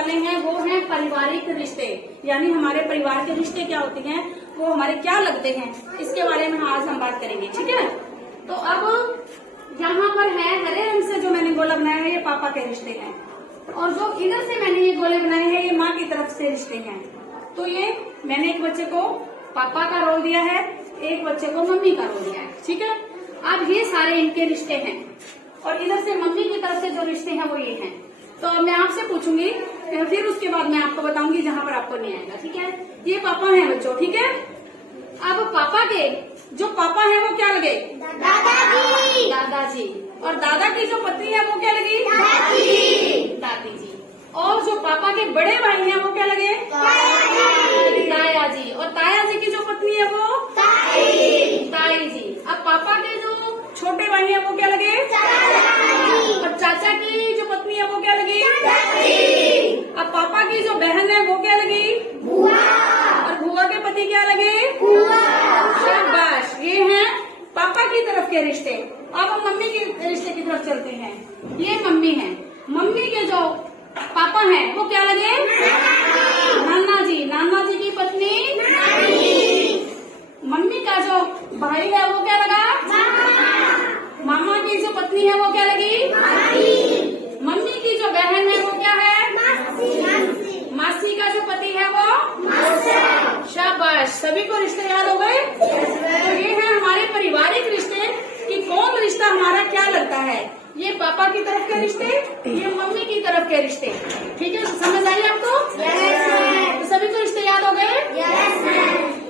वाले हैं वो हैं पारिवारिक रिश्ते, यानी हमारे परिवार के रिश्ते क्या होते हैं, वो हमारे क्या लगते हैं, इसके बारे में आज हम बात करेंगे। ठीक है, तो अब यहाँ पर है हरे रंग से जो मैंने गोला बनाया है ये पापा के रिश्ते हैं, और जो इधर से मैंने ये गोले बनाए हैं ये माँ की तरफ से रिश्ते हैं। तो ये मैंने एक बच्चे को पापा का रोल दिया है, एक बच्चे को मम्मी का रोल दिया है। ठीक है, अब ये सारे इनके रिश्ते हैं, और इधर से मम्मी की तरफ से जो रिश्ते हैं वो ये हैं। तो अब मैं आपसे पूछूंगी, फिर उसके बाद मैं आपको बताऊंगी जहाँ पर आपको नहीं आएगा। ठीक है, ये पापा हैं बच्चों। ठीक है, अब पापा के जो पापा हैं वो क्या लगे, दादाजी। दादाजी, और दादा की जो पत्नी है वो क्या लगी, दादी। दादी जी, और जो पापा के बड़े भाई हैं वो क्या लगे, ताया जी, और ताया जी की जो पत्नी है वो ताई जी। अब पापा के जो छोटे भाई हैं वो क्या लगे, और चाचा की जो पत्नी है वो क्या लगी, अब पापा की जो बहन है वो क्या लगी, और बुआ के पति क्या लगे, शाबाश। ये हैं पापा की तरफ के रिश्ते। अब हम मम्मी के रिश्ते की तरफ चलते हैं। ये मम्मी है, मम्मी के जो पापा हैं वो क्या लगे, नाना जी, नाना जी की पत्नी, मम्मी का जो भाई है वो क्या लगा, मामा की जो पत्नी है वो क्या लगी, मम्मी की जो बहन है वो क्या है, मासी का जो पति है वो, शाबाश। सभी को रिश्ते याद हो गए। तो ये है हमारे पारिवारिक रिश्ते कि कौन रिश्ता हमारा क्या लगता है। ये पापा की तरफ के रिश्ते, ये मम्मी की तरफ के रिश्ते। ठीक है, समझ आई आपको? तो सभी को रिश्ते याद हो गए।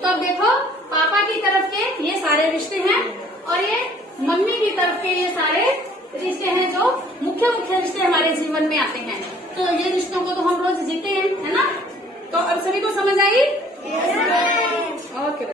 तो अब देखो, पापा की तरफ के ये सारे रिश्ते हैं, और ये मम्मी की तरफ के ये सारे रिश्ते हैं जो मुख्य रिश्ते हमारे जीवन में आते हैं। तो ये रिश्तों को तो हम रोज जीते हैं, है ना। तो अब सभी को समझ आई? ओके।